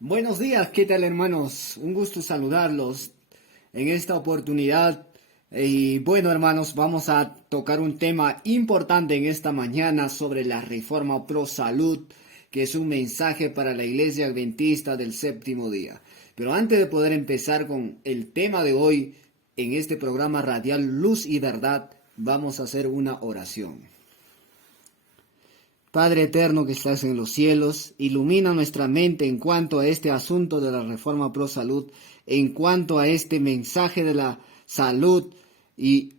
Buenos días, ¿qué tal hermanos? Un gusto saludarlos en esta oportunidad. Y bueno hermanos, vamos a tocar un tema importante en esta mañana sobre la reforma pro salud, que es un mensaje para la Iglesia Adventista del Séptimo Día. Pero antes de poder empezar con el tema de hoy, en este programa radial Luz y Verdad, vamos a hacer una oración. Padre eterno que estás en los cielos, ilumina nuestra mente en cuanto a este asunto de la reforma pro salud, en cuanto a este mensaje de la salud y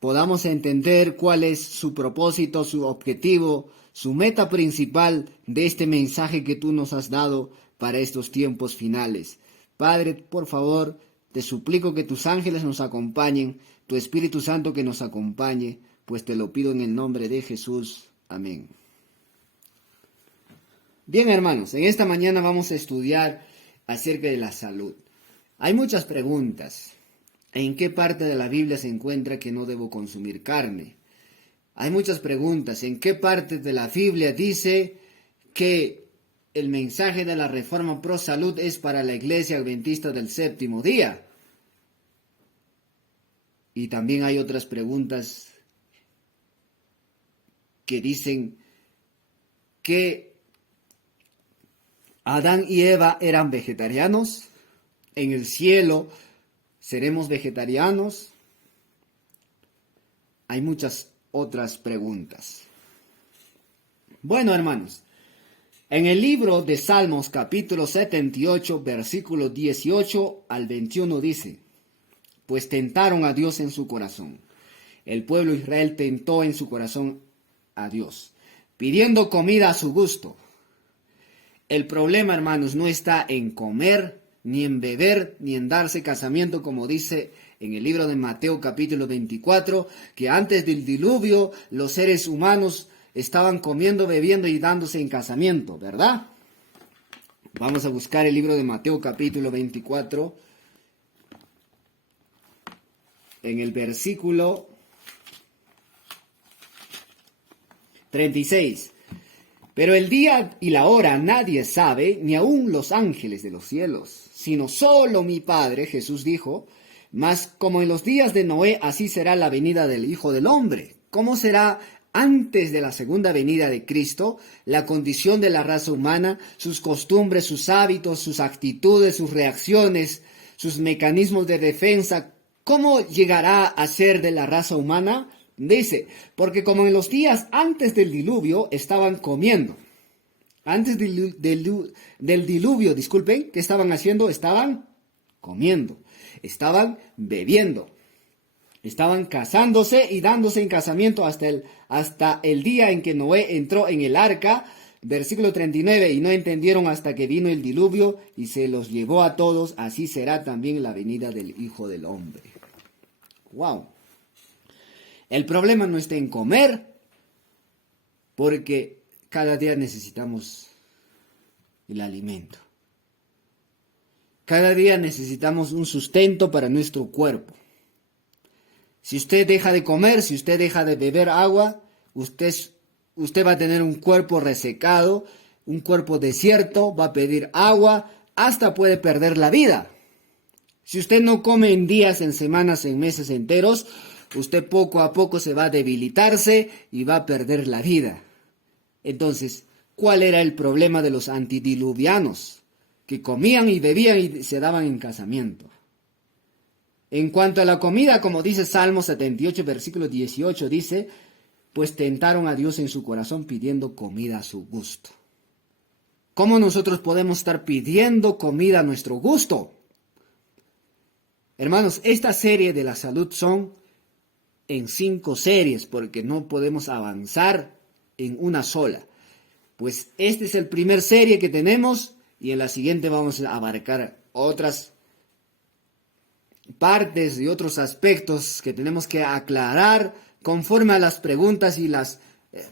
podamos entender cuál es su propósito, su objetivo, su meta principal de este mensaje que tú nos has dado para estos tiempos finales. Padre, por favor, te suplico que tus ángeles nos acompañen, tu Espíritu Santo que nos acompañe, pues te lo pido en el nombre de Jesús. Amén. Bien, hermanos, en esta mañana vamos a estudiar acerca de la salud. Hay muchas preguntas. ¿En qué parte de la Biblia se encuentra que no debo consumir carne? Hay muchas preguntas. ¿En qué parte de la Biblia dice que el mensaje de la reforma pro salud es para la Iglesia Adventista del Séptimo Día? Y también hay otras preguntas que dicen que Adán y Eva eran vegetarianos. En el cielo seremos vegetarianos. Hay muchas otras preguntas. Bueno, hermanos, en el libro de Salmos capítulo 78, versículo 18 al 21 dice: pues tentaron a Dios en su corazón. El pueblo de Israel tentó en su corazón a Dios, pidiendo comida a su gusto. El problema, hermanos, no está en comer, ni en beber, ni en darse casamiento, como dice en el libro de Mateo capítulo 24, que antes del diluvio los seres humanos estaban comiendo, bebiendo y dándose en casamiento, ¿verdad? Vamos a buscar el libro de Mateo capítulo 24, en el versículo 36. Pero el día y la hora nadie sabe, ni aun los ángeles de los cielos, sino solo mi Padre. Jesús dijo: mas como en los días de Noé, así será la venida del Hijo del Hombre. ¿Cómo será antes de la segunda venida de Cristo? La condición de la raza humana, sus costumbres, sus hábitos, sus actitudes, sus reacciones, sus mecanismos de defensa. ¿Cómo llegará a ser de la raza humana? Dice, porque como en los días antes del diluvio estaban comiendo. Antes del diluvio, disculpen, ¿qué estaban haciendo? Estaban comiendo, estaban bebiendo, estaban casándose y dándose en casamiento hasta el día en que Noé entró en el arca, versículo 39, y no entendieron hasta que vino el diluvio y se los llevó a todos. Así será también la venida del Hijo del Hombre. ¡Wow! El problema no está en comer, porque cada día necesitamos el alimento. Cada día necesitamos un sustento para nuestro cuerpo. Si usted deja de comer, si usted deja de beber agua, usted va a tener un cuerpo resecado, un cuerpo desierto, va a pedir agua, hasta puede perder la vida. Si usted no come en días, en semanas, en meses enteros, usted poco a poco se va a debilitarse y va a perder la vida. Entonces, ¿cuál era el problema de los antidiluvianos? Que comían y bebían y se daban en casamiento. En cuanto a la comida, como dice Salmo 78, versículo 18, dice: pues tentaron a Dios en su corazón pidiendo comida a su gusto. ¿Cómo nosotros podemos estar pidiendo comida a nuestro gusto? Hermanos, esta serie de la salud son en 5 series, porque no podemos avanzar en una sola. Pues este es el primer serie que tenemos, y en la siguiente vamos a abarcar otras partes y otros aspectos que tenemos que aclarar conforme a las preguntas y las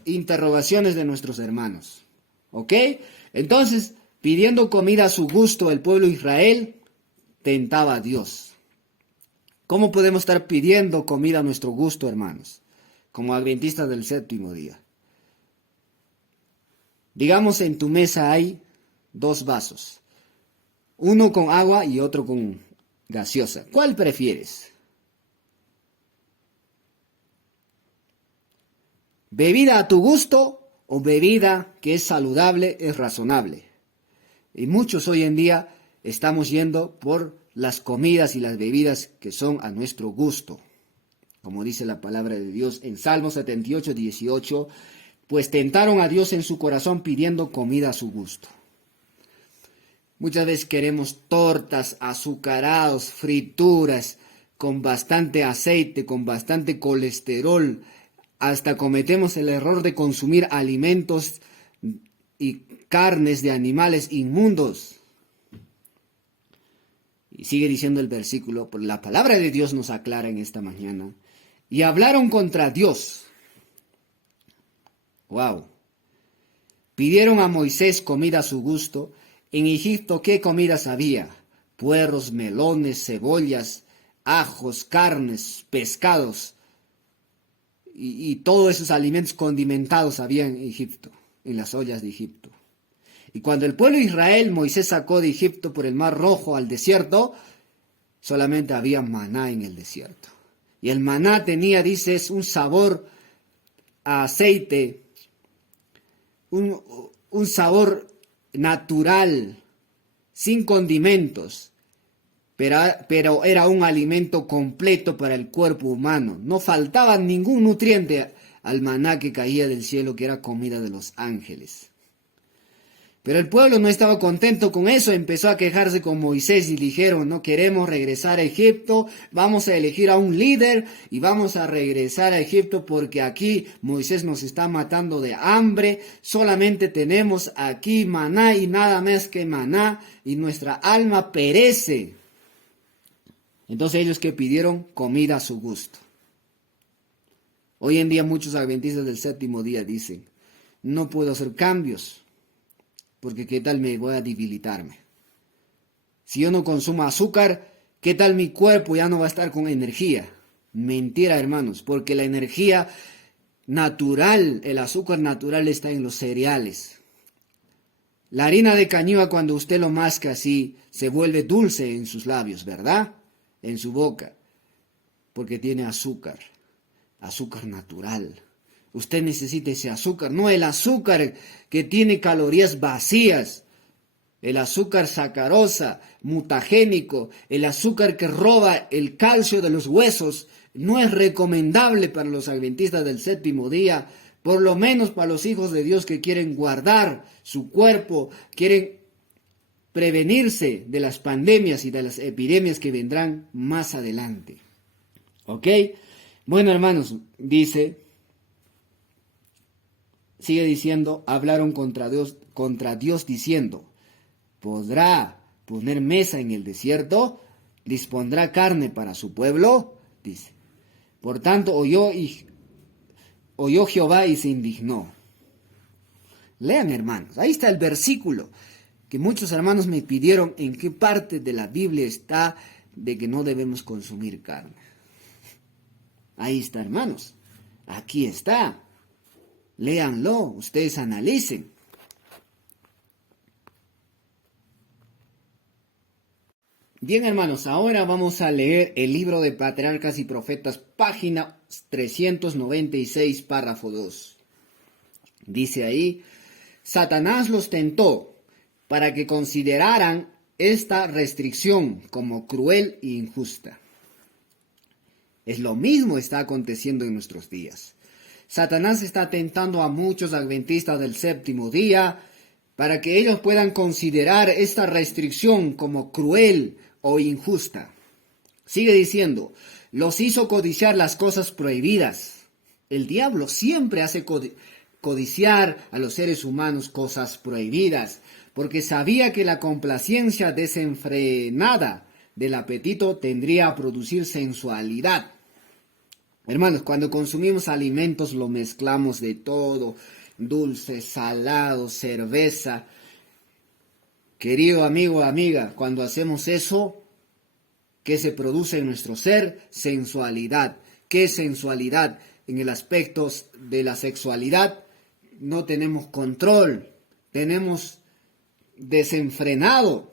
interrogaciones de nuestros hermanos. ¿Ok? Entonces, pidiendo comida a su gusto, el pueblo de Israel tentaba a Dios. ¿Cómo podemos estar pidiendo comida a nuestro gusto, hermanos? Como adventistas del séptimo día. Digamos, en tu mesa hay 2 vasos. Uno con agua y otro con gaseosa. ¿Cuál prefieres? ¿Bebida a tu gusto o bebida que es saludable, es razonable? Y muchos hoy en día estamos yendo por las comidas y las bebidas que son a nuestro gusto. Como dice la palabra de Dios en Salmo 78, 18, pues tentaron a Dios en su corazón pidiendo comida a su gusto. Muchas veces queremos tortas, azucarados, frituras, con bastante aceite, con bastante colesterol. Hasta cometemos el error de consumir alimentos y carnes de animales inmundos. Y sigue diciendo el versículo, por la palabra de Dios nos aclara en esta mañana. Y hablaron contra Dios. Wow. Pidieron a Moisés comida a su gusto. En Egipto, ¿qué comidas había? Puerros, melones, cebollas, ajos, carnes, pescados. Y todos esos alimentos condimentados había en Egipto, en las ollas de Egipto. Y cuando el pueblo de Israel, Moisés sacó de Egipto por el Mar Rojo al desierto, solamente había maná en el desierto. Y el maná tenía, dices, un sabor a aceite, un sabor natural, sin condimentos, pero era un alimento completo para el cuerpo humano. No faltaba ningún nutriente al maná que caía del cielo, que era comida de los ángeles. Pero el pueblo no estaba contento con eso, empezó a quejarse con Moisés y dijeron, no queremos regresar a Egipto, vamos a elegir a un líder y vamos a regresar a Egipto porque aquí Moisés nos está matando de hambre, solamente tenemos aquí maná y nada más que maná y nuestra alma perece. Entonces ellos que pidieron comida a su gusto. Hoy en día muchos adventistas del séptimo día dicen, no puedo hacer cambios. Porque qué tal me voy a debilitarme. Si yo no consumo azúcar, ¿qué tal mi cuerpo ya no va a estar con energía? Mentira, hermanos, porque la energía natural, el azúcar natural está en los cereales. La harina de cañua cuando usted lo masca así, se vuelve dulce en sus labios, ¿verdad? En su boca, porque tiene azúcar, azúcar natural. Usted necesita ese azúcar, no el azúcar que tiene calorías vacías, el azúcar sacarosa, mutagénico, el azúcar que roba el calcio de los huesos, no es recomendable para los adventistas del séptimo día, por lo menos para los hijos de Dios que quieren guardar su cuerpo, quieren prevenirse de las pandemias y de las epidemias que vendrán más adelante. ¿Ok? Bueno, hermanos, sigue diciendo, hablaron contra Dios diciendo, ¿podrá poner mesa en el desierto? ¿Dispondrá carne para su pueblo? Dice. Por tanto, oyó Jehová y se indignó. Lean, hermanos, ahí está el versículo que muchos hermanos me pidieron en qué parte de la Biblia está de que no debemos consumir carne. Ahí está, hermanos. Aquí está. Léanlo, ustedes analicen. Bien, hermanos, ahora vamos a leer el libro de Patriarcas y Profetas, página 396, párrafo 2. Dice ahí, Satanás los tentó para que consideraran esta restricción como cruel e injusta. Es lo mismo está aconteciendo en nuestros días. Satanás está tentando a muchos adventistas del séptimo día para que ellos puedan considerar esta restricción como cruel o injusta. Sigue diciendo, los hizo codiciar las cosas prohibidas. El diablo siempre hace codiciar a los seres humanos cosas prohibidas, porque sabía que la complacencia desenfrenada del apetito tendría a producir sensualidad. Hermanos, cuando consumimos alimentos lo mezclamos de todo, dulce, salado, cerveza. Querido amigo o amiga, cuando hacemos eso, ¿qué se produce en nuestro ser? Sensualidad. ¿Qué sensualidad? En el aspecto de la sexualidad no tenemos control, tenemos desenfrenado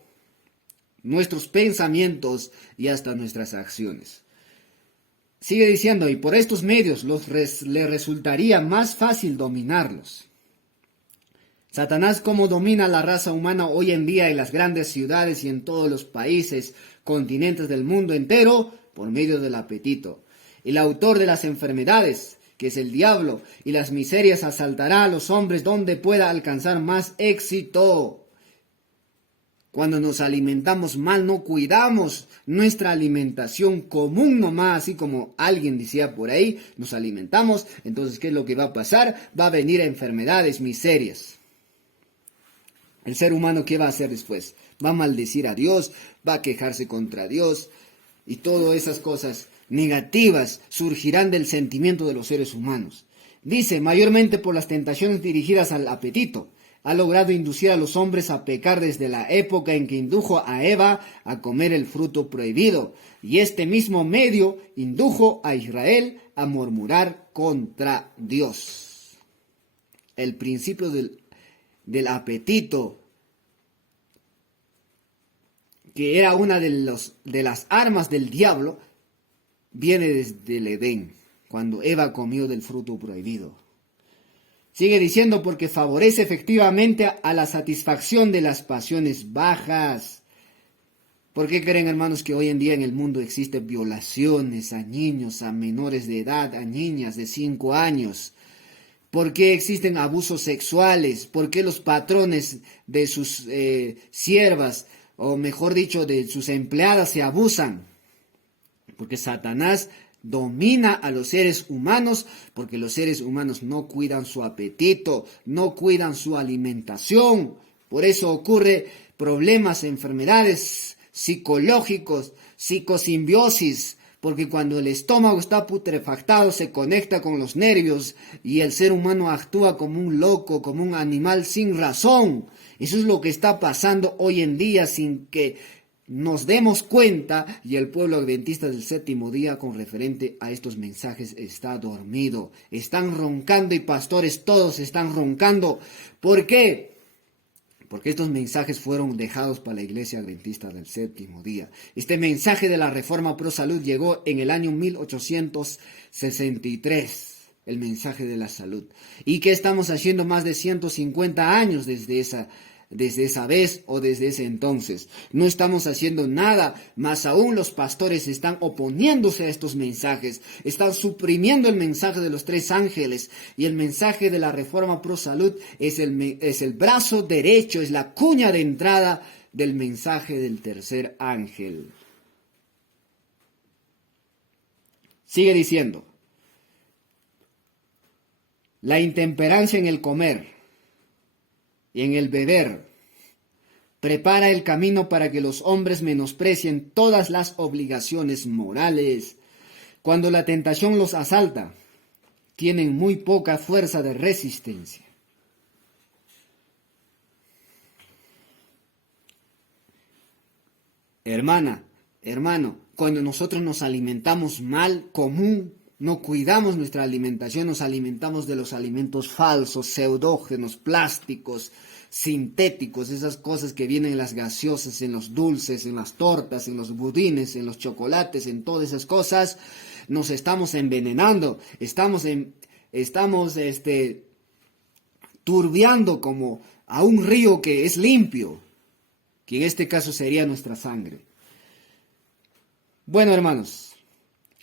nuestros pensamientos y hasta nuestras acciones. Sigue diciendo, y por estos medios le resultaría más fácil dominarlos. Satanás, como domina la raza humana hoy en día en las grandes ciudades y en todos los países, continentes del mundo entero, por medio del apetito. El autor de las enfermedades, que es el diablo, y las miserias asaltará a los hombres donde pueda alcanzar más éxito. Cuando nos alimentamos mal, no cuidamos nuestra alimentación común nomás, así como alguien decía por ahí, nos alimentamos, entonces ¿qué es lo que va a pasar? Va a venir enfermedades, miserias. El ser humano, ¿qué va a hacer después? Va a maldecir a Dios, va a quejarse contra Dios, y todas esas cosas negativas surgirán del sentimiento de los seres humanos. Dice, mayormente por las tentaciones dirigidas al apetito, ha logrado inducir a los hombres a pecar desde la época en que indujo a Eva a comer el fruto prohibido, y este mismo medio indujo a Israel a murmurar contra Dios. El principio del apetito, que era una de las armas del diablo, viene desde el Edén, cuando Eva comió del fruto prohibido. Sigue diciendo, porque favorece efectivamente a la satisfacción de las pasiones bajas. ¿Por qué creen, hermanos, que hoy en día en el mundo existen violaciones a niños, a menores de edad, a niñas de 5 años? ¿Por qué existen abusos sexuales? ¿Por qué los patrones de sus siervas, o mejor dicho, de sus empleadas se abusan? Porque Satanás domina a los seres humanos, porque los seres humanos no cuidan su apetito, no cuidan su alimentación. Por eso ocurre problemas, enfermedades psicológicos, psicosimbiosis, porque cuando el estómago está putrefactado se conecta con los nervios y el ser humano actúa como un loco, como un animal sin razón. Eso es lo que está pasando hoy en día sin que nos demos cuenta, y el pueblo adventista del séptimo día con referente a estos mensajes está dormido. Están roncando, y pastores todos están roncando. ¿Por qué? Porque estos mensajes fueron dejados para la iglesia adventista del séptimo día. Este mensaje de la Reforma Pro Salud llegó en el año 1863, el mensaje de la salud. ¿Y qué estamos haciendo más de 150 años desde esa vez o desde ese entonces? No estamos haciendo nada, más aún los pastores están oponiéndose a estos mensajes, están suprimiendo el mensaje de los 3 ángeles, y el mensaje de la Reforma Pro Salud es el brazo derecho, es la cuña de entrada del mensaje del tercer ángel. Sigue diciendo, la intemperancia en el comer y en el beber prepara el camino para que los hombres menosprecien todas las obligaciones morales. Cuando la tentación los asalta, tienen muy poca fuerza de resistencia. Hermana, hermano, cuando nosotros nos alimentamos mal, común, no cuidamos nuestra alimentación, nos alimentamos de los alimentos falsos, pseudógenos, plásticos, sintéticos, esas cosas que vienen en las gaseosas, en los dulces, en las tortas, en los budines, en los chocolates, en todas esas cosas, nos estamos envenenando, estamos turbiando como a un río que es limpio, que en este caso sería nuestra sangre. Bueno, hermanos,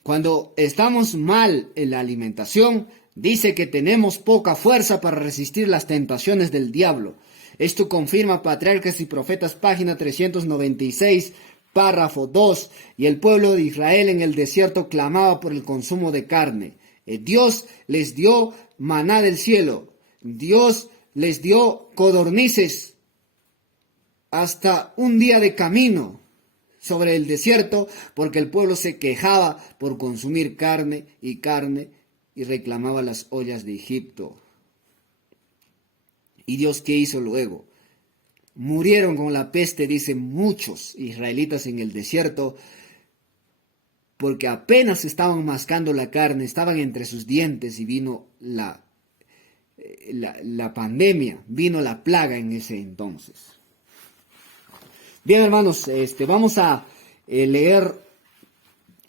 cuando estamos mal en la alimentación, dice que tenemos poca fuerza para resistir las tentaciones del diablo. Esto confirma Patriarcas y Profetas, página 396, párrafo 2. Y el pueblo de Israel en el desierto clamaba por el consumo de carne. Dios les dio maná del cielo. Dios les dio codornices hasta un día de camino sobre el desierto, porque el pueblo se quejaba por consumir carne y reclamaba las ollas de Egipto. ¿Y Dios qué hizo luego? Murieron con la peste, dicen muchos israelitas en el desierto, porque apenas estaban mascando la carne, estaban entre sus dientes, y vino la pandemia, vino la plaga en ese entonces. Bien, hermanos, vamos a leer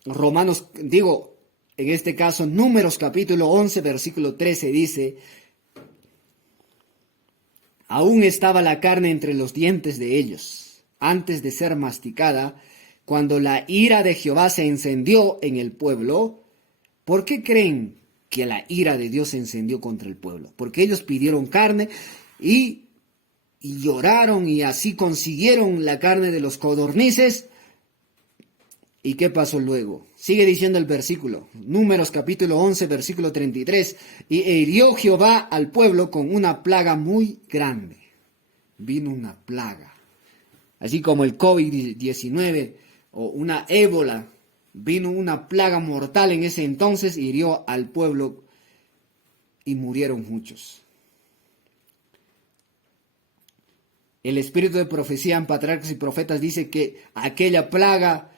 Romanos, en este caso, Números capítulo 11, versículo 13, dice: aún estaba la carne entre los dientes de ellos, antes de ser masticada, cuando la ira de Jehová se encendió en el pueblo. ¿Por qué creen que la ira de Dios se encendió contra el pueblo? Porque ellos pidieron carne y lloraron y así consiguieron la carne de los codornices. ¿Y qué pasó luego? Sigue diciendo el versículo, Números capítulo 11, versículo 33. Y hirió Jehová al pueblo con una plaga muy grande. Vino una plaga. Así como el COVID-19 o una ébola, vino una plaga mortal en ese entonces, hirió al pueblo y murieron muchos. El espíritu de profecía en Patriarcas y Profetas dice que aquella plaga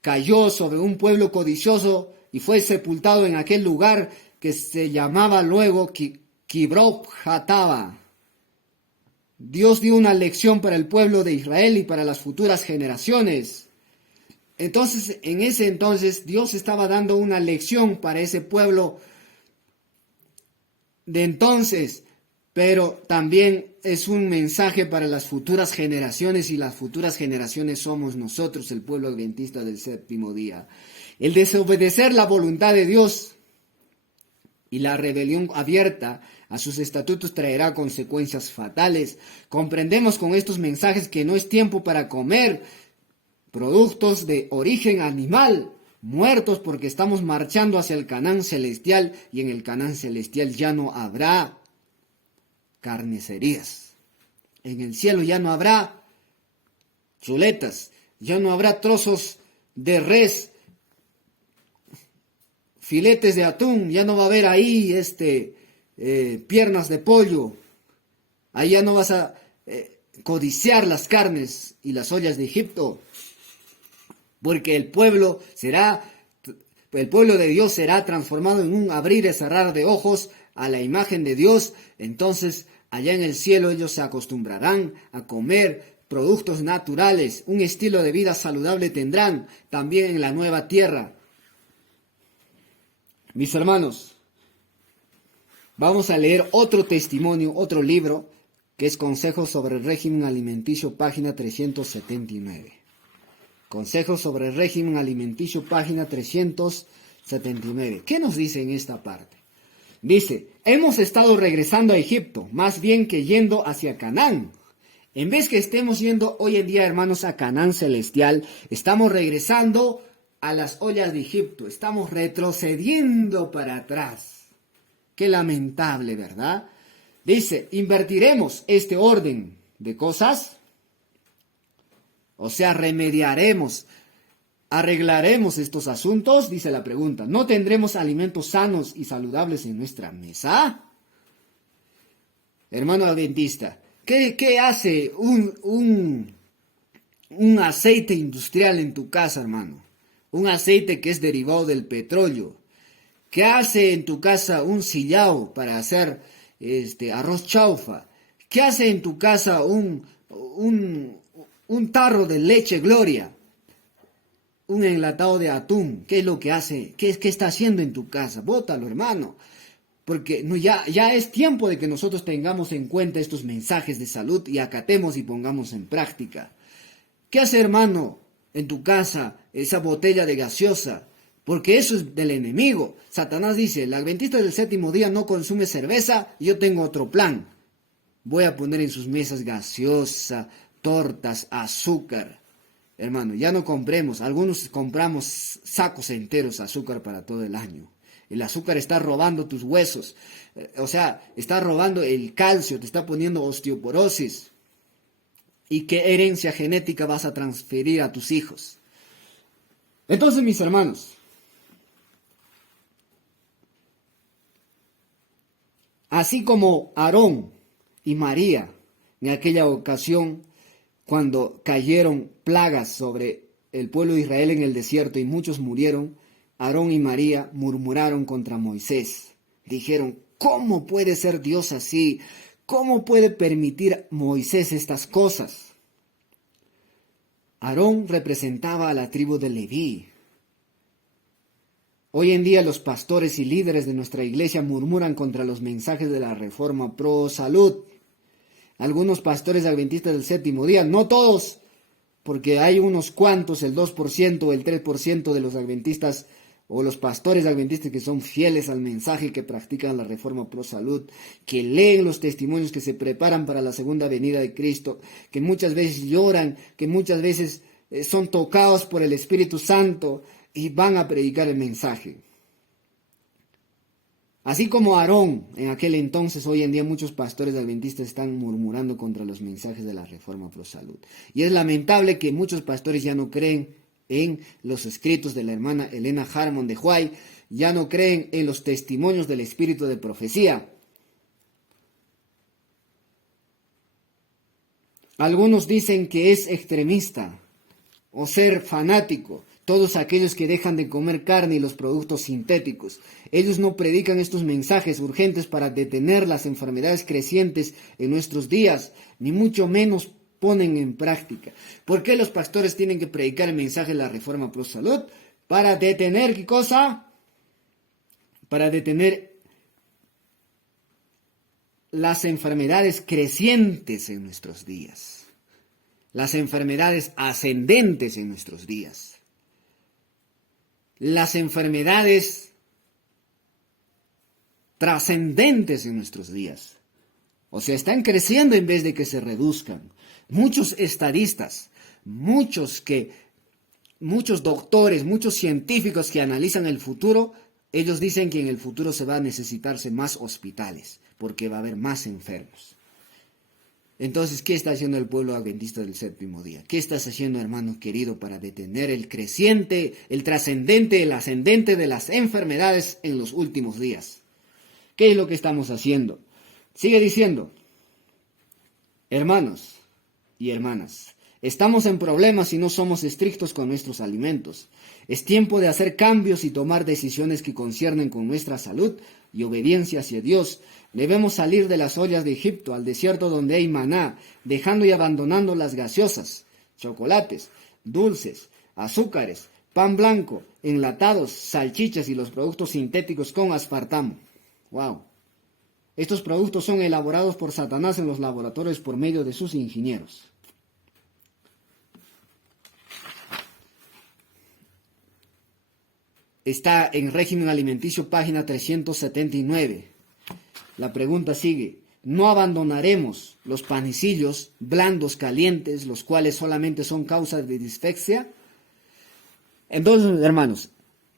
cayó sobre un pueblo codicioso y fue sepultado en aquel lugar que se llamaba luego Kibroth Hattava. Dios dio una lección para el pueblo de Israel y para las futuras generaciones. Entonces, en ese entonces, Dios estaba dando una lección para ese pueblo de entonces, pero también es un mensaje para las futuras generaciones, y las futuras generaciones somos nosotros, el pueblo adventista del séptimo día. El desobedecer la voluntad de Dios y la rebelión abierta a sus estatutos traerá consecuencias fatales. Comprendemos con estos mensajes que no es tiempo para comer productos de origen animal, muertos, porque estamos marchando hacia el Canaán celestial, y en el Canaán celestial ya no habrá carnicerías. En el cielo ya no habrá chuletas, ya no habrá trozos de res, filetes de atún, ya no va a haber ahí piernas de pollo. Ahí ya no vas a codiciar las carnes y las ollas de Egipto, porque el pueblo de Dios será transformado en un abrir y cerrar de ojos a la imagen de Dios. Entonces, allá en el cielo ellos se acostumbrarán a comer productos naturales, un estilo de vida saludable tendrán también en la nueva tierra. Mis hermanos, vamos a leer otro testimonio, otro libro, que es Consejos sobre el régimen alimenticio, página 379. Consejos sobre el régimen alimenticio, página 379. ¿Qué nos dice en esta parte? Dice: hemos estado regresando a Egipto, más bien que yendo hacia Canaán. En vez que estemos yendo hoy en día, hermanos, a Canaán celestial, estamos regresando a las ollas de Egipto. Estamos retrocediendo para atrás. Qué lamentable, ¿verdad? Dice: invertiremos este orden de cosas. O sea, remediaremos, arreglaremos estos asuntos, dice la pregunta. ¿No tendremos alimentos sanos y saludables en nuestra mesa? Hermano adventista, ¿qué hace un aceite industrial en tu casa, hermano? Un aceite que es derivado del petróleo. ¿Qué hace en tu casa un sillao para hacer arroz chaufa? ¿Qué hace en tu casa un tarro de leche Gloria? Un enlatado de atún. ¿Qué es lo que hace? ¿Qué está haciendo en tu casa? Bótalo, hermano. Porque ya es tiempo de que nosotros tengamos en cuenta estos mensajes de salud y acatemos y pongamos en práctica. ¿Qué hace, hermano, en tu casa esa botella de gaseosa? Porque eso es del enemigo. Satanás dice: el adventista del séptimo día no consume cerveza, y yo tengo otro plan. Voy a poner en sus mesas gaseosa, tortas, azúcar. Hermano, ya no compremos. Algunos compramos sacos enteros de azúcar para todo el año. El azúcar está robando tus huesos. O sea, está robando el calcio, te está poniendo osteoporosis. ¿Y qué herencia genética vas a transferir a tus hijos? Entonces, mis hermanos, así como Aarón y María en aquella ocasión, cuando cayeron plagas sobre el pueblo de Israel en el desierto y muchos murieron, Aarón y María murmuraron contra Moisés. Dijeron: ¿cómo puede ser Dios así? ¿Cómo puede permitir Moisés estas cosas? Aarón representaba a la tribu de Leví. Hoy en día los pastores y líderes de nuestra iglesia murmuran contra los mensajes de la reforma pro salud. Algunos pastores adventistas del séptimo día, no todos, porque hay unos cuantos, el 2% o el 3% de los adventistas o los pastores adventistas que son fieles al mensaje, que practican la reforma pro salud, que leen los testimonios, que se preparan para la segunda venida de Cristo, que muchas veces lloran, que muchas veces son tocados por el Espíritu Santo y van a predicar el mensaje. Así como Aarón en aquel entonces, hoy en día muchos pastores adventistas están murmurando contra los mensajes de la reforma pro salud. Y es lamentable que muchos pastores ya no creen en los escritos de la hermana Elena Harmon de Huay, ya no creen en los testimonios del espíritu de profecía. Algunos dicen que es extremista o ser fanático. Todos aquellos que dejan de comer carne y los productos sintéticos. Ellos no predican estos mensajes urgentes para detener las enfermedades crecientes en nuestros días, ni mucho menos ponen en práctica. ¿Por qué los pastores tienen que predicar el mensaje de la reforma pro salud? Para detener, ¿qué cosa? Para detener las enfermedades crecientes en nuestros días. Las enfermedades ascendentes en nuestros días. Las enfermedades trascendentes en nuestros días. O sea, están creciendo en vez de que se reduzcan. Muchos estadistas, muchos doctores, muchos científicos que analizan el futuro, ellos dicen que en el futuro se va a necesitarse más hospitales, porque va a haber más enfermos. Entonces, ¿qué está haciendo el pueblo adventista del séptimo día? ¿Qué estás haciendo, hermano querido, para detener el creciente, el trascendente, el ascendente de las enfermedades en los últimos días? ¿Qué es lo que estamos haciendo? Sigue diciendo, hermanos y hermanas, estamos en problemas si no somos estrictos con nuestros alimentos. Es tiempo de hacer cambios y tomar decisiones que conciernen con nuestra salud y obediencia hacia Dios. Debemos salir de las ollas de Egipto al desierto donde hay maná, dejando y abandonando las gaseosas, chocolates, dulces, azúcares, pan blanco, enlatados, salchichas y los productos sintéticos con aspartamo. ¡Wow! Estos productos son elaborados por Satanás en los laboratorios por medio de sus ingenieros. Está en Régimen Alimenticio, página 379. La pregunta sigue. No abandonaremos los panecillos blandos, calientes, los cuales solamente son causa de disfexia. Entonces, hermanos,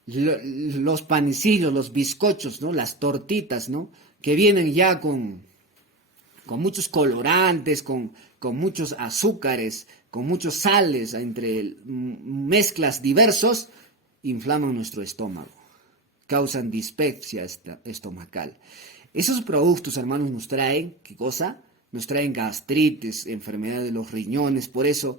los panecillos, los bizcochos, ¿no? Las tortitas, ¿no? Que vienen ya con muchos colorantes, con muchos azúcares, con muchos sales, entre mezclas diversos, inflaman nuestro estómago, causan dispepsia estomacal. Esos productos, hermanos, nos traen, ¿qué cosa? Nos traen gastritis, enfermedad de los riñones. Por eso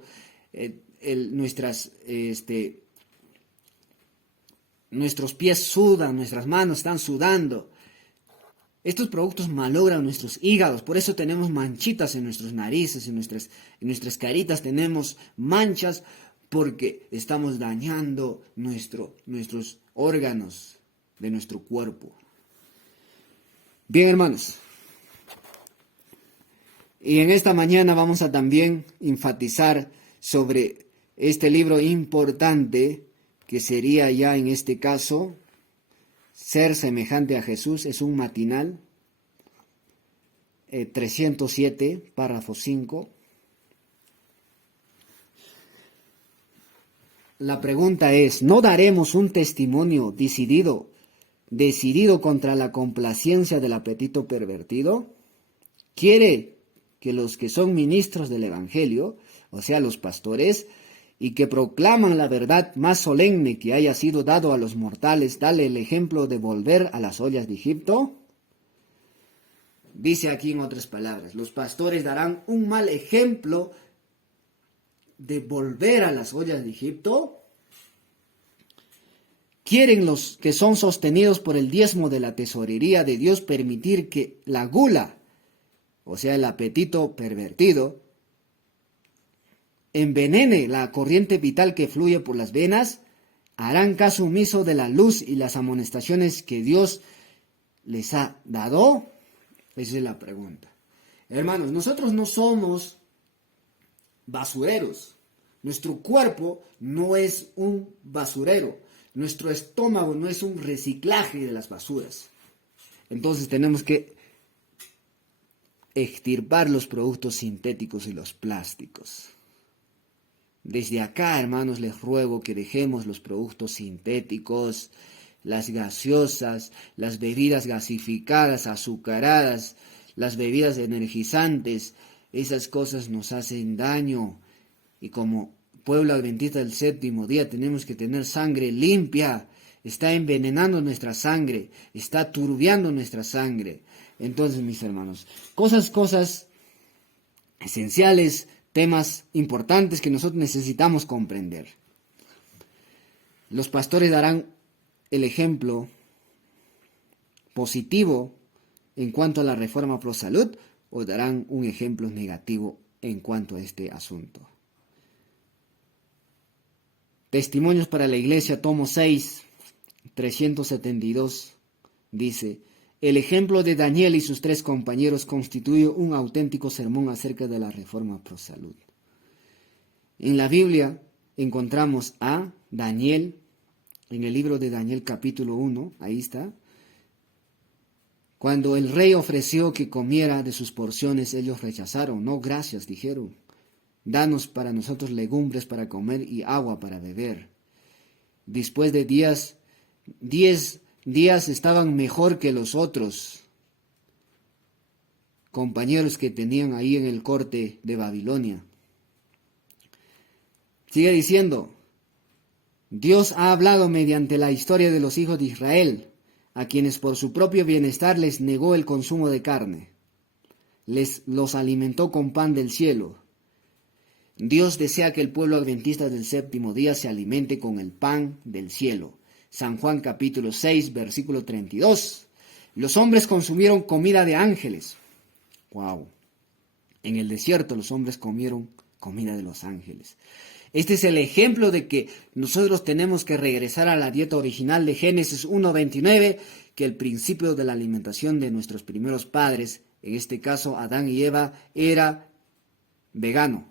nuestros pies sudan, nuestras manos están sudando. Estos productos malogran nuestros hígados, por eso tenemos manchitas en nuestras narices, en nuestras caritas tenemos manchas, porque estamos dañando nuestros órganos de nuestro cuerpo. Bien, hermanos, y en esta mañana vamos a también enfatizar sobre este libro importante, que sería ya en este caso, Ser semejante a Jesús. Es un matinal, 307, párrafo 5. La pregunta es, ¿no daremos un testimonio decidido contra la complacencia del apetito pervertido? Quiere que los que son ministros del Evangelio, o sea, los pastores, y que proclaman la verdad más solemne que haya sido dado a los mortales, dale el ejemplo de volver a las ollas de Egipto. Dice aquí en otras palabras, los pastores darán un mal ejemplo de volver a las ollas de Egipto. ¿Quieren los que son sostenidos por el diezmo de la tesorería de Dios permitir que la gula, o sea, el apetito pervertido, envenene la corriente vital que fluye por las venas, harán caso omiso de la luz y las amonestaciones que Dios les ha dado. Esa es la pregunta. Hermanos, nosotros no somos basureros. Nuestro cuerpo no es un basurero. Nuestro estómago no es un reciclaje de las basuras. Entonces tenemos que extirpar los productos sintéticos y los plásticos. Desde acá, hermanos, les ruego que dejemos los productos sintéticos, las gaseosas, las bebidas gasificadas, azucaradas, las bebidas energizantes. Esas cosas nos hacen daño. Y como pueblo adventista del séptimo día tenemos que tener sangre limpia. Está envenenando nuestra sangre, está turbiando nuestra sangre. Entonces, mis hermanos, cosas esenciales, temas importantes que nosotros necesitamos comprender. Los pastores darán el ejemplo positivo en cuanto a la reforma pro salud o darán un ejemplo negativo en cuanto a este asunto. Testimonios para la Iglesia, tomo 6, 372, dice: el ejemplo de Daniel y sus 3 compañeros constituye un auténtico sermón acerca de la reforma pro salud. En la Biblia encontramos a Daniel, en el libro de Daniel capítulo 1, ahí está. Cuando el rey ofreció que comiera de sus porciones, ellos rechazaron. No, gracias, dijeron. Danos para nosotros legumbres para comer y agua para beber. Después de 10 días estaban mejor que los otros compañeros que tenían ahí en el corte de Babilonia. Sigue diciendo: Dios ha hablado mediante la historia de los hijos de Israel, a quienes por su propio bienestar les negó el consumo de carne. Los alimentó con pan del cielo. Dios desea que el pueblo adventista del séptimo día se alimente con el pan del cielo. San Juan capítulo 6, versículo 32. Los hombres consumieron comida de ángeles. ¡Wow! En el desierto los hombres comieron comida de los ángeles. Este es el ejemplo de que nosotros tenemos que regresar a la dieta original de Génesis 1:29, que el principio de la alimentación de nuestros primeros padres, en este caso Adán y Eva, era vegano.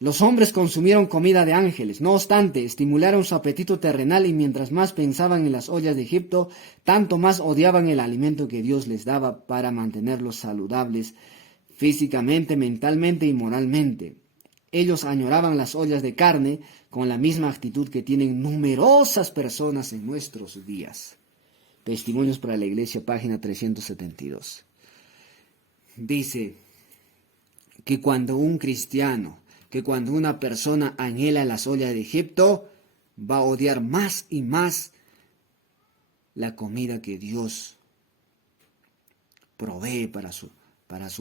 Los hombres consumieron comida de ángeles, no obstante, estimularon su apetito terrenal y mientras más pensaban en las ollas de Egipto, tanto más odiaban el alimento que Dios les daba para mantenerlos saludables físicamente, mentalmente y moralmente. Ellos añoraban las ollas de carne con la misma actitud que tienen numerosas personas en nuestros días. Testimonios para la Iglesia, página 372. Dice que cuando una persona anhela las ollas de Egipto, va a odiar más y más la comida que Dios provee para su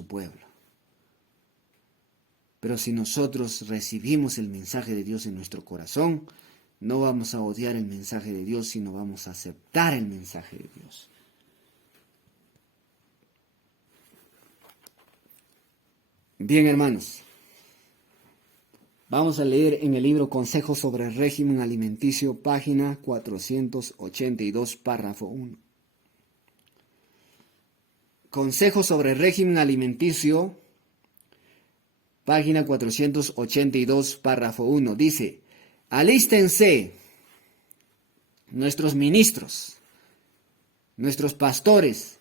pueblo. Pero si nosotros recibimos el mensaje de Dios en nuestro corazón, no vamos a odiar el mensaje de Dios, sino vamos a aceptar el mensaje de Dios. Bien, hermanos. Vamos a leer en el libro Consejos sobre el régimen alimenticio, página 482, párrafo 1. Consejos sobre el régimen alimenticio, página 482, párrafo 1. Dice: alístense nuestros ministros, nuestros pastores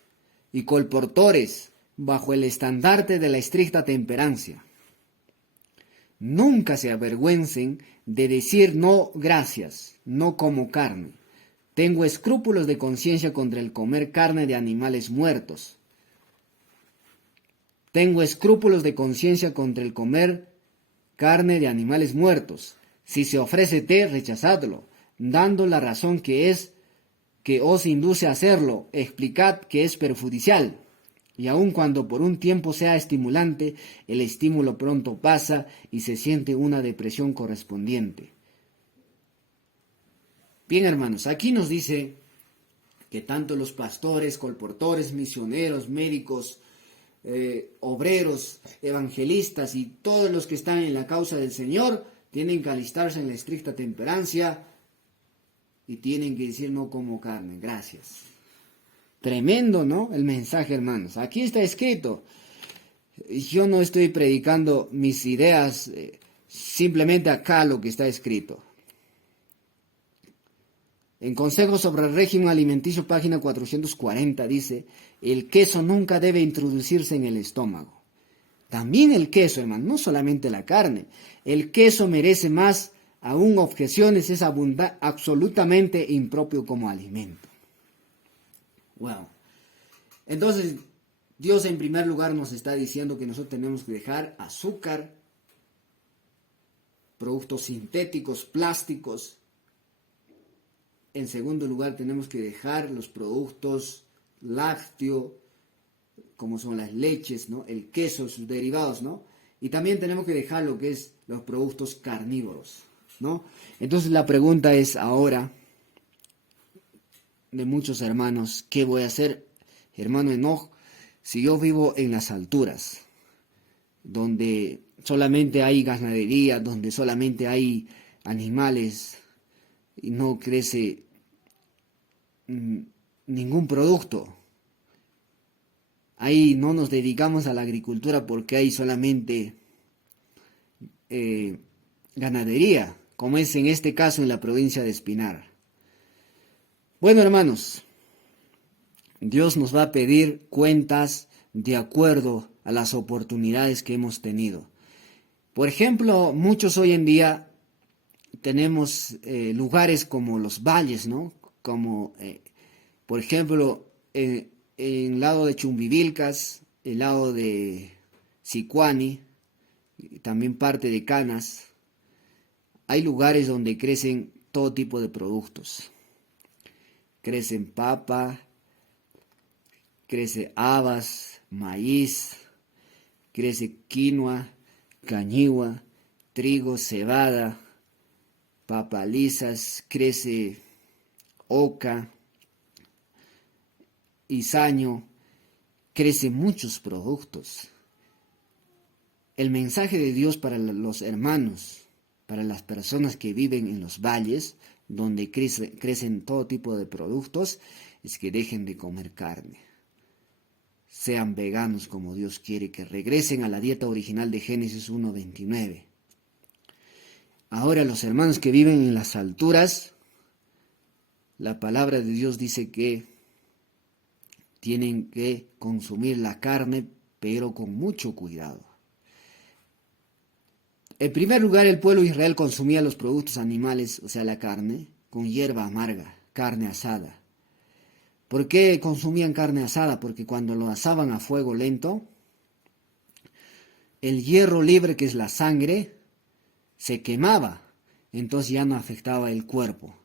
y colportores bajo el estandarte de la estricta temperancia. Nunca se avergüencen de decir no gracias, no como carne. Tengo escrúpulos de conciencia contra el comer carne de animales muertos. Tengo escrúpulos de conciencia contra el comer carne de animales muertos. Si se ofrece té, rechazadlo, dando la razón que os induce a hacerlo. Explicad que es perjudicial. Y aun cuando por un tiempo sea estimulante, el estímulo pronto pasa y se siente una depresión correspondiente. Bien, hermanos, aquí nos dice que tanto los pastores, colportores, misioneros, médicos, obreros, evangelistas y todos los que están en la causa del Señor tienen que alistarse en la estricta temperancia y tienen que decir no como carne, gracias. Tremendo, ¿no? El mensaje, hermanos. Aquí está escrito. Yo no estoy predicando mis ideas, simplemente acá lo que está escrito. En Consejos sobre el Régimen Alimenticio, página 440, dice, el queso nunca debe introducirse en el estómago. También el queso, hermano, no solamente la carne. El queso merece más aún objeciones, es absolutamente impropio como alimento. Wow. Entonces, Dios en primer lugar nos está diciendo que nosotros tenemos que dejar azúcar, productos sintéticos, plásticos. En segundo lugar, tenemos que dejar los productos lácteos, como son las leches, ¿no? El queso, sus derivados, ¿no? Y también tenemos que dejar lo que es los productos carnívoros, ¿no? Entonces la pregunta es ahora, de muchos hermanos, ¿qué voy a hacer, hermano Enoch, si yo vivo en las alturas, donde solamente hay ganadería, donde solamente hay animales y no crece ningún producto? Ahí no nos dedicamos a la agricultura porque hay solamente ganadería, como es en este caso en la provincia de Espinar. Bueno, hermanos, Dios nos va a pedir cuentas de acuerdo a las oportunidades que hemos tenido. Por ejemplo, muchos hoy en día tenemos lugares como los valles, ¿no? Como, por ejemplo, en el lado de Chumbivilcas, el lado de Sicuani, también parte de Canas. Hay lugares donde crecen todo tipo de productos. Crecen papa, crece habas, maíz, crece quinoa, cañihua, trigo, cebada, papalisas, crece oca, izaño, crecen muchos productos. El mensaje de Dios para los hermanos, para las personas que viven en los valles, donde crecen todo tipo de productos, es que dejen de comer carne. Sean veganos como Dios quiere, que regresen a la dieta original de Génesis 1:29. Ahora los hermanos que viven en las alturas, la palabra de Dios dice que tienen que consumir la carne, pero con mucho cuidado. En primer lugar, el pueblo de Israel consumía los productos animales, o sea, la carne, con hierba amarga, carne asada. ¿Por qué consumían carne asada? Porque cuando lo asaban a fuego lento, el hierro libre, que es la sangre, se quemaba, entonces ya no afectaba el cuerpo.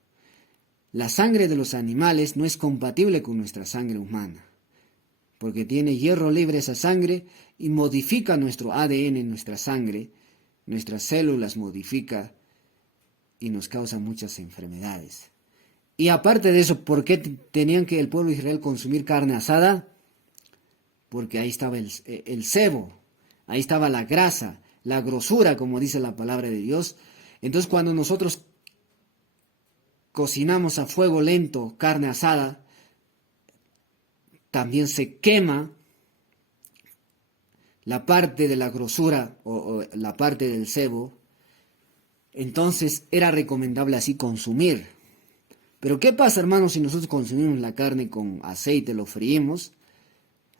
La sangre de los animales no es compatible con nuestra sangre humana, porque tiene hierro libre esa sangre y modifica nuestro ADN en nuestra sangre, nuestras células modifica y nos causa muchas enfermedades. Y aparte de eso, ¿por qué tenían que el pueblo de Israel consumir carne asada? Porque ahí estaba el sebo, ahí estaba la grasa, la grosura, como dice la palabra de Dios. Entonces cuando nosotros cocinamos a fuego lento carne asada, también se quema la parte de la grosura o la parte del sebo. Entonces era recomendable así consumir. Pero ¿qué pasa, hermanos, si nosotros consumimos la carne con aceite, lo freímos?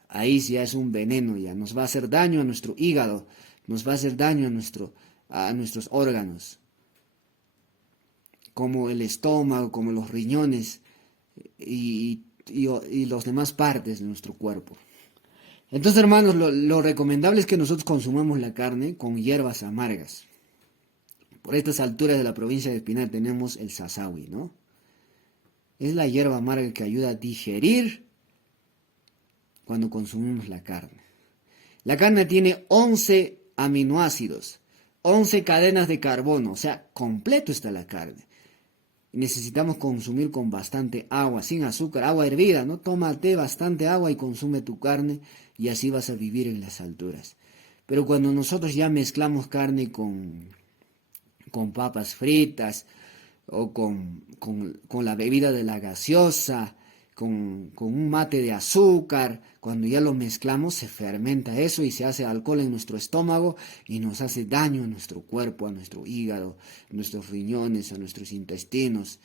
Ahí ya es un veneno, ya nos va a hacer daño a nuestro hígado, nos va a hacer daño a nuestros órganos, como el estómago, como los riñones y las demás partes de nuestro cuerpo. Entonces, hermanos, lo recomendable es que nosotros consumamos la carne con hierbas amargas. Por estas alturas de la provincia de Espinar tenemos el sasawi, ¿no? Es la hierba amarga que ayuda a digerir cuando consumimos la carne. La carne tiene 11 aminoácidos, 11 cadenas de carbono, o sea, completo está la carne. necesitamos consumir con bastante agua, sin azúcar, agua hervida, ¿no? Tómate bastante agua y consume tu carne y así vas a vivir en las alturas. Pero cuando nosotros ya mezclamos carne con papas fritas o con la bebida de la gaseosa, con un mate de azúcar, cuando ya lo mezclamos se fermenta eso y se hace alcohol en nuestro estómago y nos hace daño a nuestro cuerpo, a nuestro hígado, a nuestros riñones, a nuestros intestinos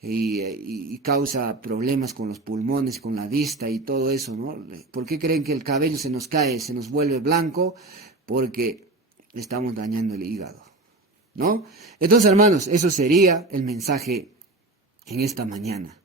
y causa problemas con los pulmones, con la vista y todo eso, ¿no? ¿Por qué creen que el cabello se nos cae, se nos vuelve blanco? Porque estamos dañando el hígado, ¿no? Entonces, hermanos, eso sería el mensaje en esta mañana.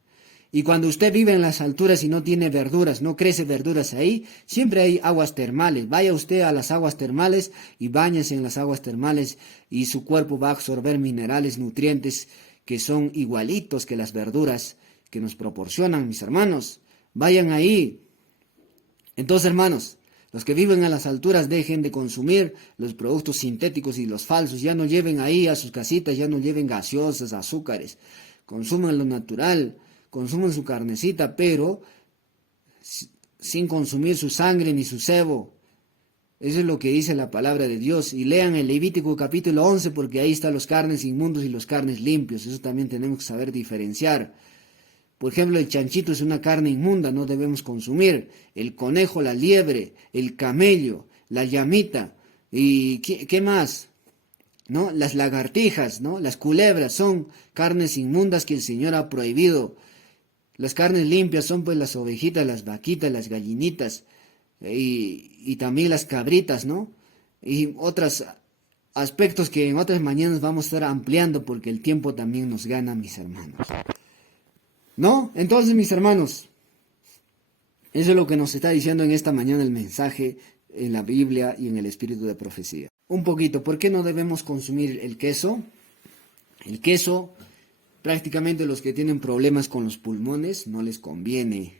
Y cuando usted vive en las alturas y no tiene verduras, no crece verduras ahí, siempre hay aguas termales. Vaya usted a las aguas termales y báñese en las aguas termales y su cuerpo va a absorber minerales, nutrientes que son igualitos que las verduras que nos proporcionan, mis hermanos. Vayan ahí. Entonces, hermanos, los que viven a las alturas dejen de consumir los productos sintéticos y los falsos. Ya no lleven ahí a sus casitas, ya no lleven gaseosas, azúcares. Consuman lo natural. Consuman su carnecita, pero sin consumir su sangre ni su sebo. Eso es lo que dice la palabra de Dios. Y lean el Levítico capítulo 11, porque ahí están los carnes inmundos y los carnes limpios. Eso también tenemos que saber diferenciar. Por ejemplo, el chanchito es una carne inmunda, no debemos consumir. El conejo, la liebre, el camello, la llamita. ¿Y qué más? ¿No? Las lagartijas, ¿no? Las culebras son carnes inmundas que el Señor ha prohibido. Las carnes limpias son pues las ovejitas, las vaquitas, las gallinitas y también las cabritas, ¿no? Y otros aspectos que en otras mañanas vamos a estar ampliando porque el tiempo también nos gana, mis hermanos. ¿No? Entonces, mis hermanos, eso es lo que nos está diciendo en esta mañana el mensaje en la Biblia y en el espíritu de profecía. Un poquito, ¿por qué no debemos consumir el queso? El queso, prácticamente los que tienen problemas con los pulmones, no les conviene.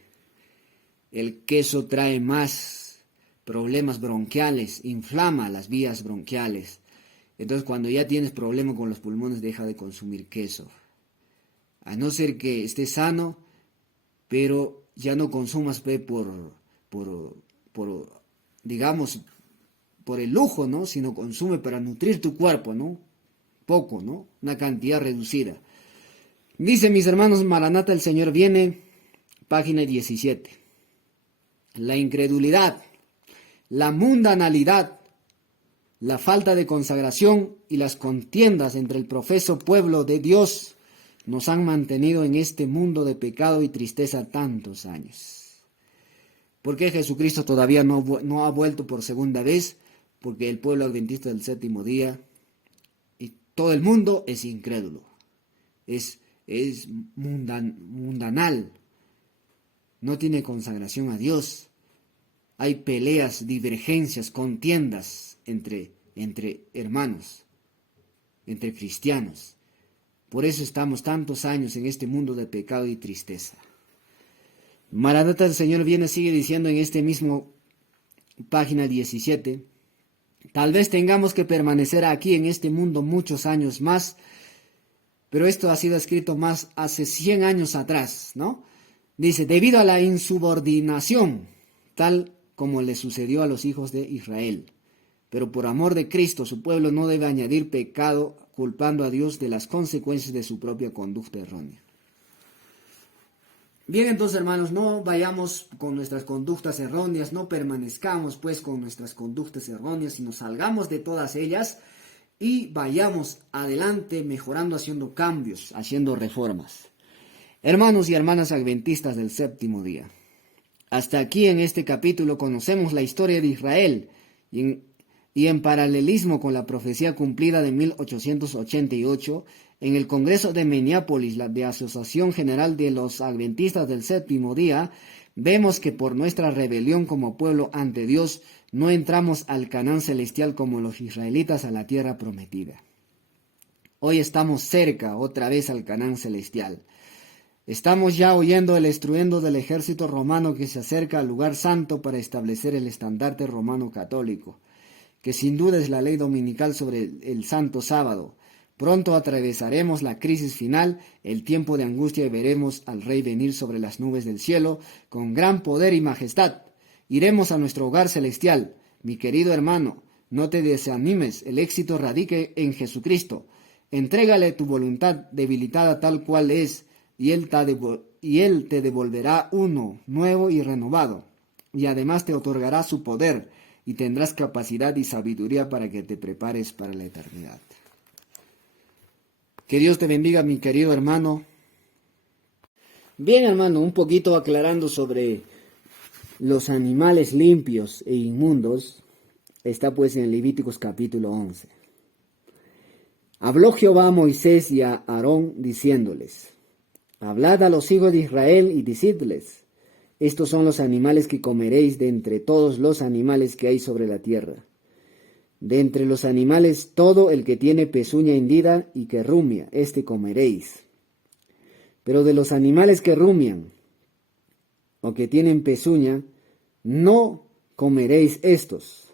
El queso trae más problemas bronquiales, inflama las vías bronquiales. Entonces, cuando ya tienes problema con los pulmones, deja de consumir queso. A no ser que estés sano, pero ya no consumas digamos, por el lujo, ¿no? Sino consume para nutrir tu cuerpo, ¿no? Poco, ¿no? Una cantidad reducida. Dice, mis hermanos, Maranata, el Señor viene, página 17. La incredulidad, la mundanalidad, la falta de consagración y las contiendas entre el profeso pueblo de Dios nos han mantenido en este mundo de pecado y tristeza tantos años. ¿Por qué Jesucristo todavía no ha vuelto por segunda vez? Porque el pueblo adventista del séptimo día y todo el mundo es incrédulo, es mundanal, no tiene consagración a Dios. Hay peleas, divergencias, contiendas entre hermanos, entre cristianos. Por eso estamos tantos años en este mundo de pecado y tristeza. Maranata, el Señor viene, sigue diciendo en este mismo página 17, tal vez tengamos que permanecer aquí en este mundo muchos años más, pero esto ha sido escrito más hace 100 años atrás, ¿no? Dice, debido a la insubordinación, tal como le sucedió a los hijos de Israel. Pero por amor de Cristo, su pueblo no debe añadir pecado culpando a Dios de las consecuencias de su propia conducta errónea. Bien, entonces, hermanos, no vayamos con nuestras conductas erróneas, no permanezcamos pues con nuestras conductas erróneas, sino salgamos de todas ellas y vayamos adelante mejorando, haciendo cambios, haciendo reformas. Hermanos y hermanas adventistas del séptimo día, hasta aquí en este capítulo conocemos la historia de Israel y en paralelismo con la profecía cumplida de 1888, en el Congreso de Minneapolis, la de Asociación General de los Adventistas del Séptimo Día, vemos que por nuestra rebelión como pueblo ante Dios, no entramos al Canaán celestial como los israelitas a la tierra prometida. Hoy estamos cerca otra vez al Canaán celestial. Estamos ya oyendo el estruendo del ejército romano que se acerca al lugar santo para establecer el estandarte romano católico, que sin duda es la ley dominical sobre el santo sábado. Pronto atravesaremos la crisis final, el tiempo de angustia, y veremos al Rey venir sobre las nubes del cielo con gran poder y majestad. Iremos a nuestro hogar celestial. Mi querido hermano, no te desanimes, el éxito radique en Jesucristo. Entrégale tu voluntad debilitada tal cual es, y Él te devolverá uno nuevo y renovado. Y además te otorgará su poder, y tendrás capacidad y sabiduría para que te prepares para la eternidad. Que Dios te bendiga, mi querido hermano. Bien, hermano, un poquito aclarando sobre los animales limpios e inmundos, está pues en Levíticos capítulo 11. Habló Jehová a Moisés y a Aarón diciéndoles: Hablad a los hijos de Israel y decidles: estos son los animales que comeréis de entre todos los animales que hay sobre la tierra. De entre los animales, todo el que tiene pezuña hendida y que rumia, este comeréis. Pero de los animales que rumian o que tienen pezuña, no comeréis estos.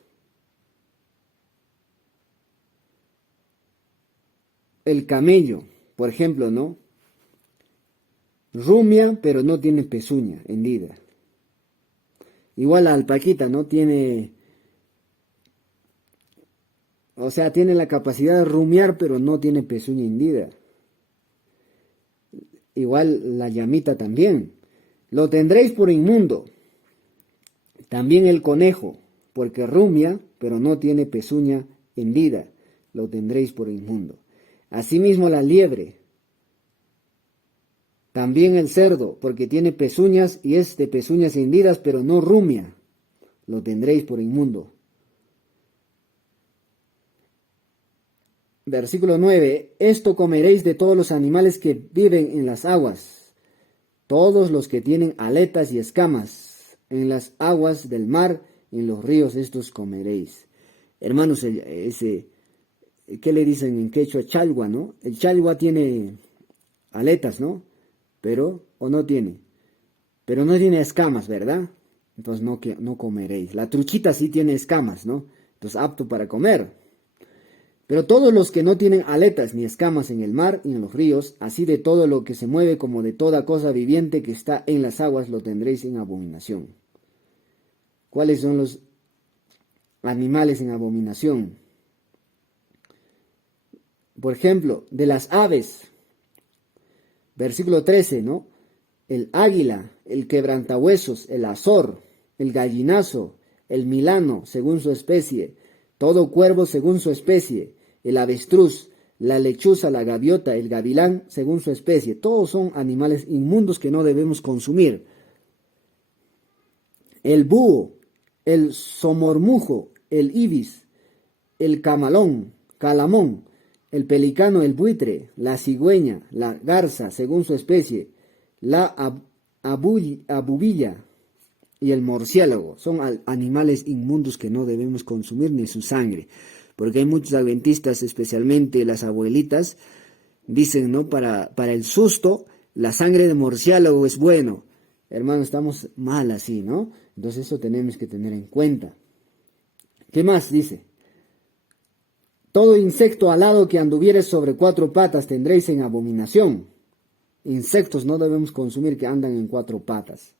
El camello, por ejemplo, ¿no? Rumia, pero no tiene pezuña hendida. Igual la alpaquita, ¿no? Tiene la capacidad de rumiar, pero no tiene pezuña hendida. Igual la llamita también. Lo tendréis por inmundo. También el conejo, porque rumia, pero no tiene pezuña hendida. Lo tendréis por inmundo. Asimismo la liebre. También el cerdo, porque tiene pezuñas y es de pezuñas hendidas, pero no rumia. Lo tendréis por inmundo. Versículo 9. Esto comeréis de todos los animales que viven en las aguas, todos los que tienen aletas y escamas, en las aguas del mar, en los ríos, estos comeréis. Hermanos, ¿qué le dicen en quechua? Chalwa, ¿no? El chalwa tiene aletas, ¿no? O no tiene. Pero no tiene escamas, ¿verdad? Entonces no comeréis. La truchita sí tiene escamas, ¿no? Entonces apto para comer. Pero todos los que no tienen aletas ni escamas en el mar y en los ríos, así de todo lo que se mueve como de toda cosa viviente que está en las aguas, lo tendréis en abominación. ¿Cuáles son los animales en abominación? Por ejemplo, de las aves, versículo 13, ¿no? El águila, el quebrantahuesos, el azor, el gallinazo, el milano, según su especie, todo cuervo según su especie, el avestruz, la lechuza, la gaviota, el gavilán, según su especie. Todos son animales inmundos que no debemos consumir. El búho, el somormujo, el ibis, el calamón, el pelicano, el buitre, la cigüeña, la garza, según su especie, la abubilla y el murciélago. Son animales inmundos que no debemos consumir ni su sangre. Porque hay muchos adventistas, especialmente las abuelitas, dicen, ¿no? Para el susto, la sangre de murciélago es bueno. Hermano, estamos mal así, ¿no? Entonces eso tenemos que tener en cuenta. ¿Qué más dice? Todo insecto alado que anduviere sobre 4 patas tendréis en abominación. Insectos no debemos consumir que andan en 4 patas.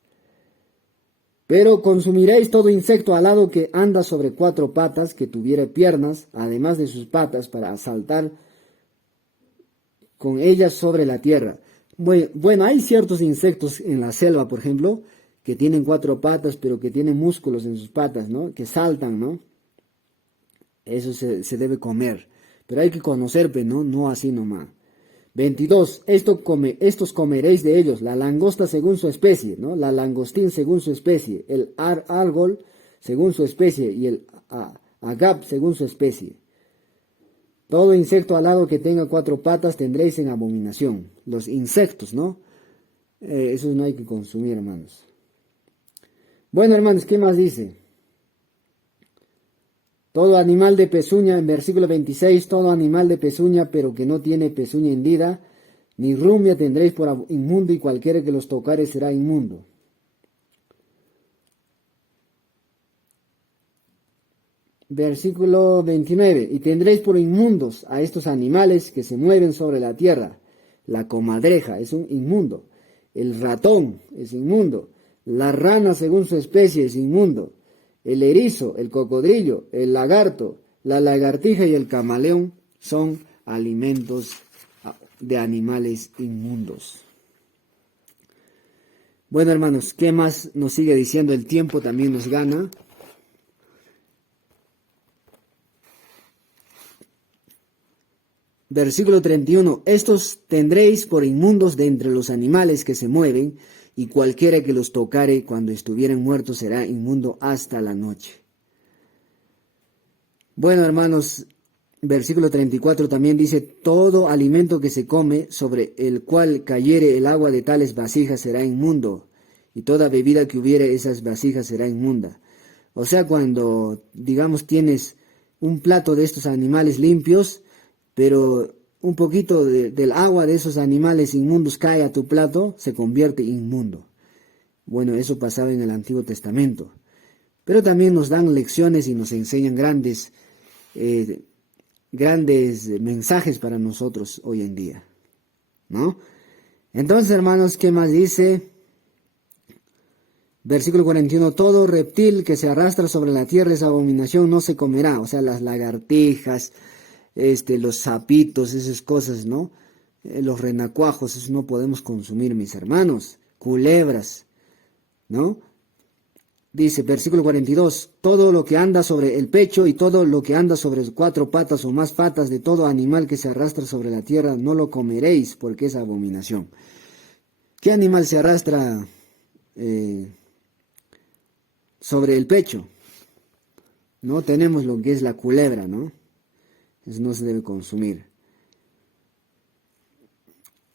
Pero consumiréis todo insecto alado que anda sobre 4 patas, que tuviere piernas, además de sus patas, para saltar con ellas sobre la tierra. Bueno, hay ciertos insectos en la selva, por ejemplo, que tienen 4 patas, pero que tienen músculos en sus patas, ¿no? Que saltan, ¿no? Eso se debe comer. Pero hay que conocer, pero no así nomás. 22. Estos comeréis de ellos, la langosta según su especie, ¿no? La langostín según su especie, el argol según su especie y el agap según su especie. Todo insecto alado que tenga 4 patas tendréis en abominación. Los insectos, ¿no? Esos no hay que consumir, hermanos. Bueno, hermanos, ¿qué más dice? Todo animal de pezuña, en versículo 26, todo animal de pezuña, pero que no tiene pezuña hendida, ni rumia tendréis por inmundo, y cualquiera que los tocare será inmundo. Versículo 29. Y tendréis por inmundos a estos animales que se mueven sobre la tierra. La comadreja es un inmundo. El ratón es inmundo. La rana según su especie es inmundo. El erizo, el cocodrilo, el lagarto, la lagartija y el camaleón son alimentos de animales inmundos. Bueno, hermanos, ¿qué más nos sigue diciendo? El tiempo también nos gana. Versículo 31. Estos tendréis por inmundos de entre los animales que se mueven, y cualquiera que los tocare cuando estuvieren muertos será inmundo hasta la noche. Bueno, hermanos, versículo 34 también dice, todo alimento que se come, sobre el cual cayere el agua de tales vasijas será inmundo, y toda bebida que hubiere esas vasijas será inmunda. O sea, cuando, digamos, tienes un plato de estos animales limpios, pero un poquito del agua de esos animales inmundos cae a tu plato, se convierte inmundo. Bueno, eso pasaba en el Antiguo Testamento. Pero también nos dan lecciones y nos enseñan grandes mensajes para nosotros hoy en día, ¿no? Entonces, hermanos, ¿qué más dice? Versículo 41, todo reptil que se arrastra sobre la tierra es abominación, no se comerá. O sea, las lagartijas, los sapitos, esas cosas, ¿no? Los renacuajos, eso no podemos consumir, mis hermanos. Culebras, ¿no? Dice, versículo 42, todo lo que anda sobre el pecho y todo lo que anda sobre 4 patas o más patas de todo animal que se arrastra sobre la tierra, no lo comeréis, porque es abominación. ¿Qué animal se arrastra sobre el pecho? No tenemos lo que es la culebra, ¿no? Eso no se debe consumir.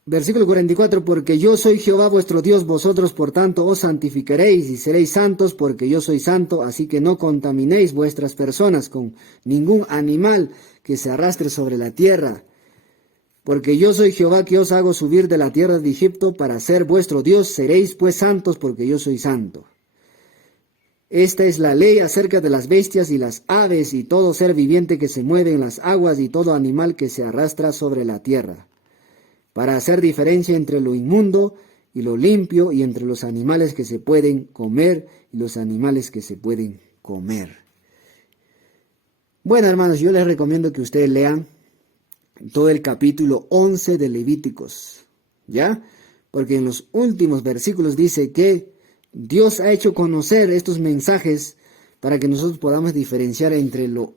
Versículo 44, porque yo soy Jehová vuestro Dios, vosotros por tanto os santificaréis y seréis santos, porque yo soy santo, así que no contaminéis vuestras personas con ningún animal que se arrastre sobre la tierra. Porque yo soy Jehová que os hago subir de la tierra de Egipto para ser vuestro Dios, seréis pues santos, porque yo soy santo. Esta es la ley acerca de las bestias y las aves y todo ser viviente que se mueve en las aguas y todo animal que se arrastra sobre la tierra, para hacer diferencia entre lo inmundo y lo limpio, y entre los animales que se pueden comer y los animales que se pueden comer. Bueno, hermanos, yo les recomiendo que ustedes lean todo el capítulo 11 de Levíticos, ¿ya? Porque en los últimos versículos dice que Dios ha hecho conocer estos mensajes para que nosotros podamos diferenciar entre lo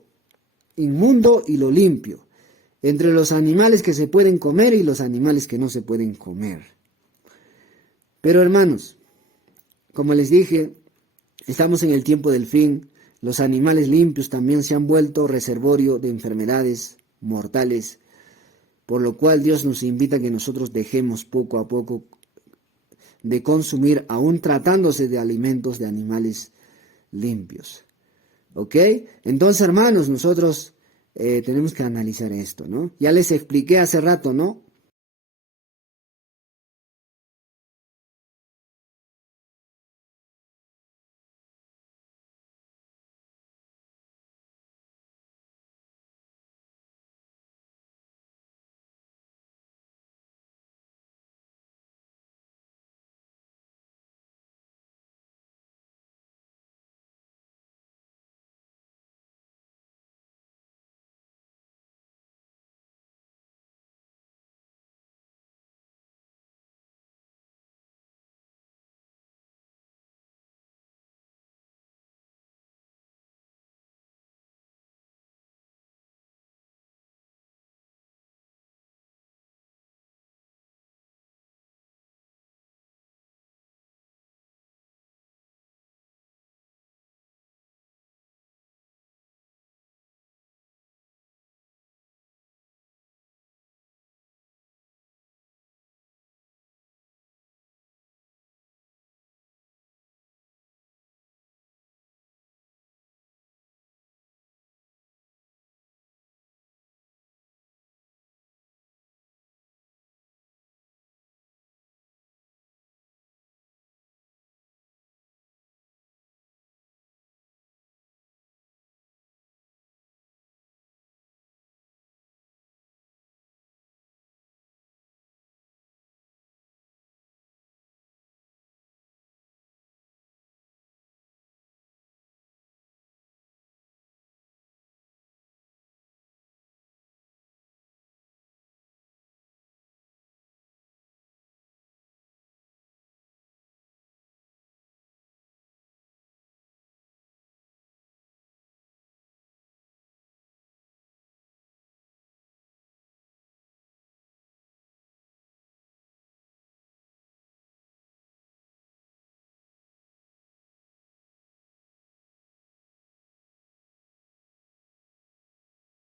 inmundo y lo limpio, entre los animales que se pueden comer y los animales que no se pueden comer. Pero hermanos, como les dije, estamos en el tiempo del fin. Los animales limpios también se han vuelto reservorio de enfermedades mortales, por lo cual Dios nos invita a que nosotros dejemos poco a poco de consumir, aún tratándose de alimentos de animales limpios. ¿Ok? Entonces, hermanos, nosotros tenemos que analizar esto, ¿no? Ya les expliqué hace rato, ¿no?